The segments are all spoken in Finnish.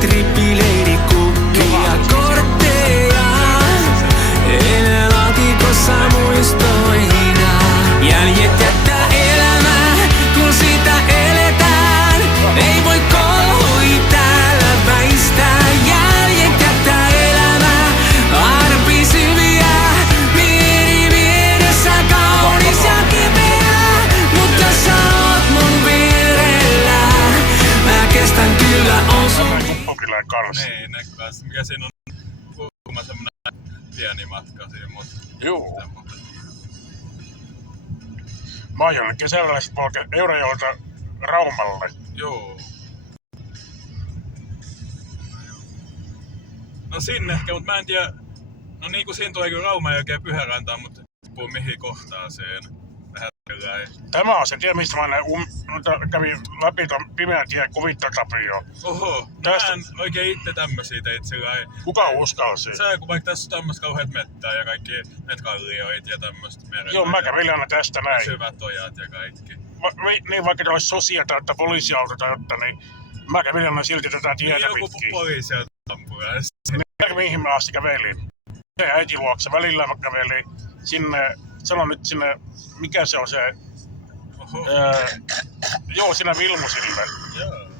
trippileidi kukkia kortteja. Elä laatikossa muistoina. Jäljet jättää elämää, kun sitä eletään. Ei voi kolhui täällä väistää. Jäljet jättää elämää, arpi syviä. Mieli vieressä kaunis ja kipeä. Mutta sä oot mun vierellä. Mä kestän kyllä osun. Kuppokilleen kanssa. Niin, ne kanssa. Mikä siinä on kuuma semmonen pieni matka siinä, mut... Juu. Mä aion kesällä polkea Eurajoelta Raumalle. Joo. No sinne ehkä, mut mä en tiedä... No niinku siinä tulee kyllä Rauman jälkeen Pyhärantaan, mut tippuu mihin kohtaaseen. Vähän tällainen. Tämä on se tie, mistä mä kävin läpi ton pimeän tien Kuvittotapio. Oho, Tästä- mä en oikein itse tämmösiä teit sillai. Kuka uskalsi? Sä kun vaikka tässä on tämmöset kauheat mettää ja kaikki metkallioit ja tämmöstä merellä. Joo, mä kävin aina tästä näin. Syvät ojat ja kaikki. Niin vaikka tämä olisi sosia tai poliisiauto tai jotain, niin mä kävin aina silti tätä Niin tietä joku pitkin. poliisi ja tampuu ja Niin mihin mä asti kävelin. Se äiti luokse. Välillä mä kävelin sinne, sano nyt sinne, mikä se on se, oho. joo, siinä Vilmusille. Joo.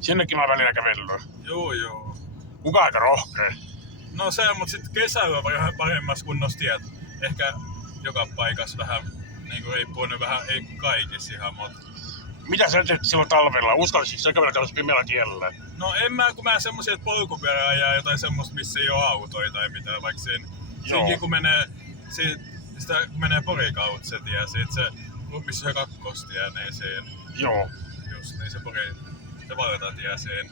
Sinnekin mä välillä kävellyt. Joo. Kuka aika rohkea. No se on, mut sit kesällä on vähän paremmassa kunnossa tiet. Ehkä joka paikassa vähän, niinku riippuu nyt vähän, ei kaikissa ihan, mut... Mitä sä teet silloin talvella? Uskallisitko sä kävellä tällaisella pimeällä tiellä? No en mä, kun mä semmosia, että polkupyörää ja jotain semmoista, missä ei oo autoja tai mitään, vaikka siinkin kun menee, kun menee Porin kautta se tie, sit se, missä on se kakkostie, niin siinä, Joo. just niin se Pori, se valtatie siinä.